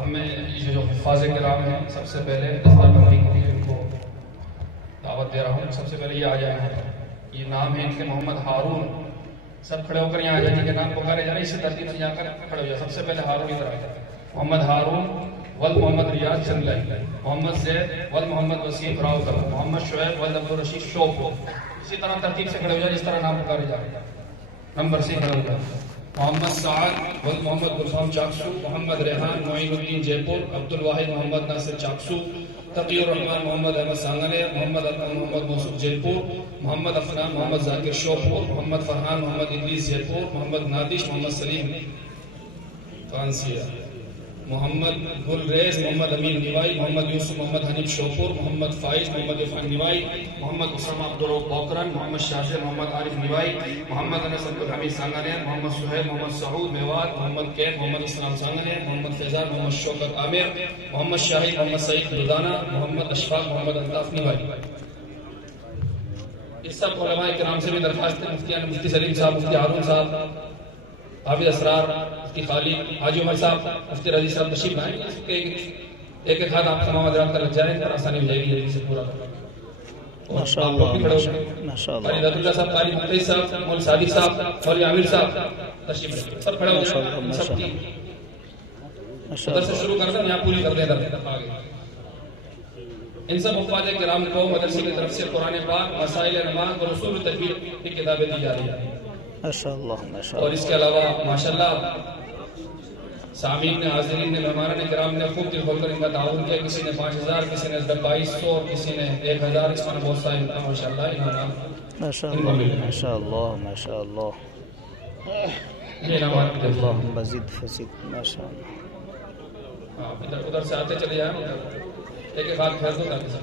اب میں یہ جو حفاظ کرام ہیں سب سے پہلے دفتر بندی کے لیے ان کو دعوت دے رہا ہوں. سب سے پہلے یہ آ جائیں. یہ نام ہے ان کے محمد ہارون. سب کھڑے ہو کر یہاں آ جائیں. کے نام پکارے جا رہے ہیں اسی ترتیب سے جا کر کھڑے ہو جائیں. سب سے پہلے ہارون ادھر آ جائیں. محمد ہارون ولد محمد ریاض چندلائی، محمد زید ولد محمد وسیم راؤتر، محمد شعیب ولد عبدالرشید شوپور. اسی طرح ترتیب سے کھڑے ہو جائیں جس طرح نام پکارے جا رہے ہیں. نمبر سے کھڑے ہو جائیں. محمد سعد ولد محمد گلفام چاکسو، محمد ریحان معین الدین جے پور، عبد الواحد محمد ناصر چاکسو، تقی الرحمان محمد احمد سانگلے، محمد اطمن محمد موصوف جے پور، محمد افنان محمد ذاکر شوپور، محمد فرحان محمد ادریس جے پور، محمد نادش محمد سلیم فانسیہ، محمد گلریز محمد امین نیوائی، محمد یوسف محمد حنیف شوپور، محمد فائز محمد عرفان نیوائی، محمد اسامہ عبدالرؤف بوکرن، محمد شاہزیر محمد عارف نیوائی، محمد انس عبدالحمید سانگلے، محمد سہیل محمد سعود میوات، محمد کیف محمد اسلام سانگلے، محمد فیضان محمد شوکت عامر، محمد شاہد محمد سعید دودانہ، محمد اشفاق محمد الطاف نیوائی. اس سب علماء کرام سے بھی درخواست ہے، مفتی سلیم صاحب، مفتی ہارون صاحب، حافظ اسرار، مفتی خالد، حاجی عمر صاحب، مفتی رضی صاحب تشریف لائیں. ایک ایک ہاتھ آپ تمام حضرات کا لگ جائیں پر آسانی ہو جائے گی جلدی سے پورا. ماشاءاللہ ماشاءاللہ. قاری رضی اللہ صاحب، قاری مقتدی صاحب، مول صادق صاحب، مول عامر صاحب تشریف لائیں. سب کھڑے ہو جائیں. سب کی ادھر سے شروع کر دیں، یہاں پوری کر دیں ادھر آگے. ان سب افواج کرام کو مدرسے کی طرف سے قرآن پاک، مسائل نماز اور اصول تجوید کی کتابیں دی جا رہی ہیں. اور اس کے علاوہ ماشاءاللہ سامعین نے، حاضرین نے، مہمانان کرام نے خوب دل کھول کر ان کا تعاون کیا. کسی نے 5000، کسی نے 2200، کسی نے 1000. اس طرح بہت سارے ماشاءاللہ انعامات ماشاءاللہ ماشاءاللہ. یہ انعامات اللہم مزید فزید. ماشاءاللہ. ادھر ادھر سے آتے چلے جائیں. ایک ایک ہاتھ پھیر دو تاکہ سب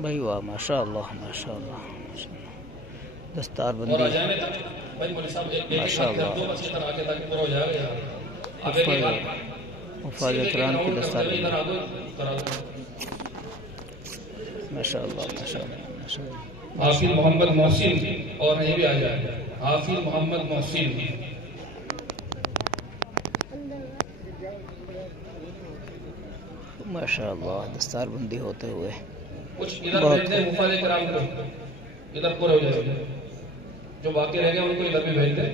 بھائی واہ ماشاءاللہ ماشاءاللہ. دستار اور بندی آ جائیں بھائی مولوی صاحب. ایک ایک ہاتھ پھیر دو بس اس طرح آگے تاکہ پورا ہو جائے گا. اب ایک ایک ہاتھ افواج کرام کی دستار بندی. ادھر آ دو ادھر آ دو. ماشاءاللہ ماشاءاللہ ماشاءاللہ. حافظ محمد محسن اور یہ بھی آ جائے. حافظ محمد محسن. ماشاءاللہ دستار بندی ہوتے ہوئے. کچھ ادھر بھیج دیں حفاظ کرام کو. ادھر پورے ہو جائے. جو باقی رہ گئے ان کو ادھر بھی بھیج دیں.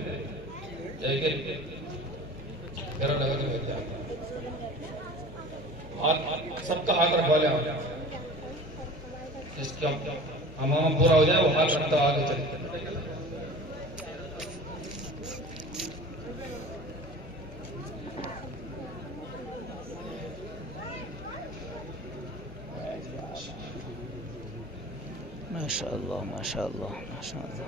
ایک ایک گھر لگا کے بھیج دیں. ہاتھ سب کا ہاتھ رکھوا لیں آپ. جس کا ہمام پورا ہو جائے وہ ہاتھ رکھتا آگے چلے. ماشاءاللہ ماشاءاللہ ماشاءاللہ.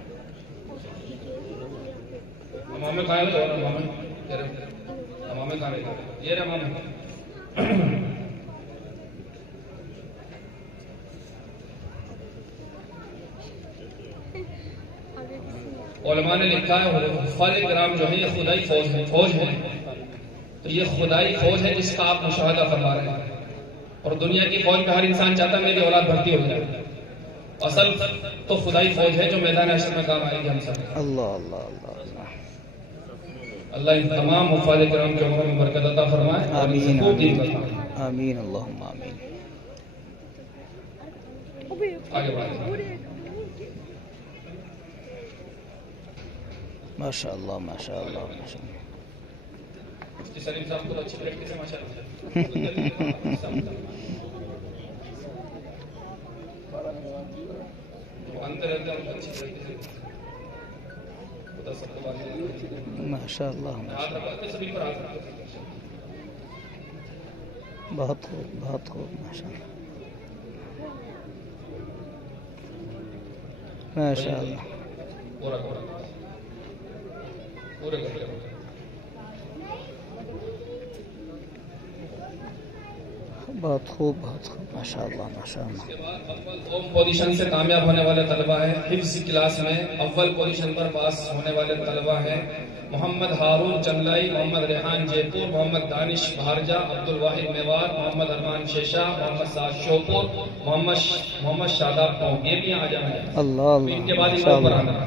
ہمامے کھائے ہوئے اور ہمامے کھانے یہ رہے ہمامے. علماء نے لکھا ہے حفاظ کرام جو ہے یہ خدائی فوج ہے. تو یہ خدائی فوج ہے جس کا آپ مشاہدہ فرما رہے ہیں. اور دنیا کی فوج میں ہر انسان چاہتا ہے میری اولاد بھرتی ہو جائے. اصل تو خدائی فوج ہے جو میدان حشر میں کام آئے گی ہم سب. اللہ اللہ اللہ اللہ. اللہ ان تمام حفاظ کرام کے عمر میں برکت عطا فرمائے. آمین آمین آمین اللہم آمین. آگے بڑھیں. ماشاءاللہ ماشاءاللہ ماشاءاللہ. مفتی سلیم صاحب کو اچھی پریکٹس ہے ماشاءاللہ. اندر اندر اچھی پریکٹس ہے. خدا سب کو ماشاءاللہ سبھی پر ہاتھ رکھتے. بہت خوب بہت خوب. ماشاءاللہ ماشاءاللہ. پورا پورے کر لیں. بہت خوب بہت خوب. ماشاءاللہ ماشاءاللہ. اس کے بعد اول پوزیشن سے کامیاب ہونے والے طلبہ ہیں. حفظ کلاس میں اول پوزیشن پر پاس ہونے والے طلبہ ہیں محمد ہارون چندلائی، محمد ریحان جے پور، محمد دانش بھارجا، عبد الواحد میوات، محمد ارمان شیشا، محمد سعد شوپور، محمد شاداب قوم. یہ بھی یہاں آ جانا ہے. اللہ اللہ ان کے بعد ان کو اوپر آنا ہے.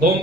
2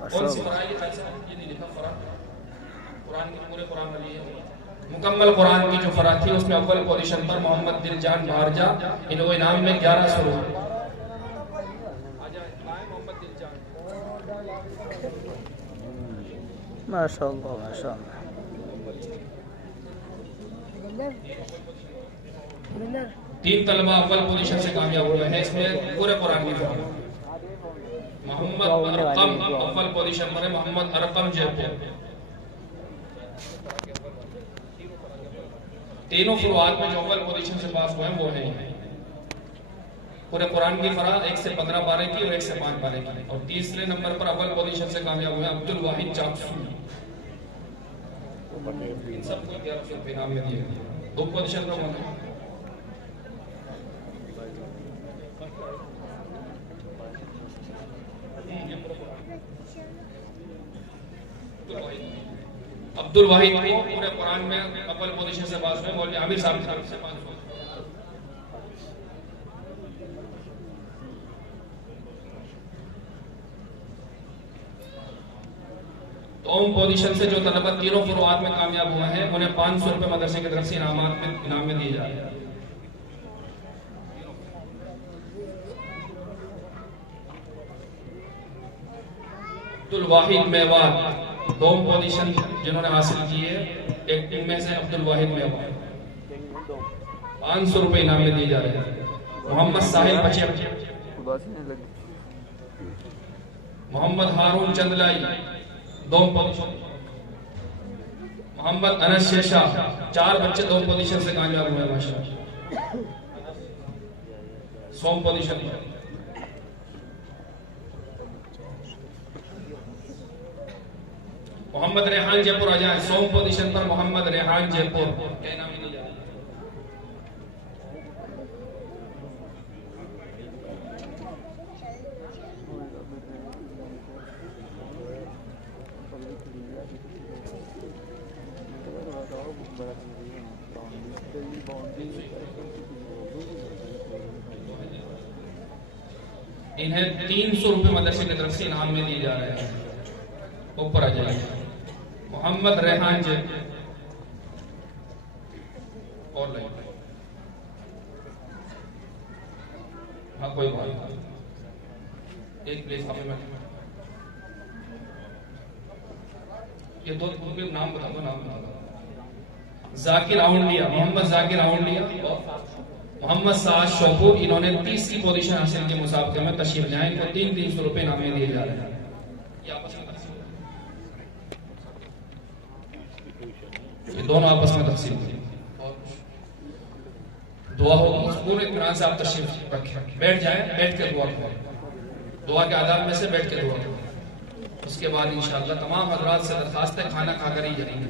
کون سی فرا یہ نہیں لکھا فرا قرآن کی پورے قرآن میں یہ مکمل قرآن کی جو فرا تھی اس میں اول پوزیشن پر محمد دل جان بھارجا انہوں انعام میں 11 سرور ماشاء اللہ ماشاء اللہ. 3 طلبہ اول پوزیشن سے کامیاب ہوئے ہیں اس میں پورے قرآن کی فرا. محمد ارقم اول پوزیشن پر ہے محمد ارقم جے پور. تینوں فروعات میں جو اول پوزیشن سے پاس ہوئے ہیں وہ ہیں پورے قرآن کی فرا 1 سے 15 پارے کی اور 1 سے 5 پارے کی. اور تیسرے نمبر پر اول پوزیشن سے کامیاب ہوئے ہیں عبد الواحد چاکسو. ان سب کو 1100 روپے انعام میں دیے گئے. 2 پوزیشن پر ہونا عبد الواحد کو پورے قرآن میں اول پوزیشن سے پاس ہوئے مولوی عامر صاحب کی طرف سے 500. اوم پوزیشن سے جو طلبہ تینوں فروعات میں کامیاب ہوئے ہیں انہیں 500 روپے مدرسے کی طرف سے انعام میں دیے جا رہے ہیں. عبد الواحد میوات 2 پوزیشن جنہوں نے حاصل کی ہے ایک ٹیم میں سے عبد الواحد میوات 500 روپے انعام میں دیے جا رہے ہیں. محمد ساحل بچے محمد ہارون چندلائی 2 پوزیشن. محمد انس شیشا 4 بچے 2 پوزیشن سے کامیاب ہوئے ماشاءاللہ. 100 پوزیشن. محمد ریحان جے پور آ جائیں. 100 پوزیشن پر محمد ریحان جے پور. انہیں 300 روپے مدرسے کی طرف سے انعام میں دیے جا رہے ہیں. اوپر آ جائیں. محمد ریحان جے اور لائن ہاں کوئی بات نہیں. ایک پلیس ہمیں یہ 2 نام بتا دو. ذاکر آؤنڈیا محمد ذاکر آؤنڈیا محمد سعد شوپور انہوں نے 30 پوزیشن حاصل کی مسابقے میں تشریف لائے. ان کو 300 روپے انعام میں دیے جا رہے ہیں. یہ دونوں آپس میں تقسیم کی. دعا ہوگی پورے اطمینان سے آپ تشریف رکھیں. بیٹھ جائیں. بیٹھ کے دعا کریں. دعا کے آداب میں سے بیٹھ کے دعا کریں. اس کے بعد انشاءاللہ تمام حضرات سے درخواست ہے کھانا کھا کر ہی جائیں گے.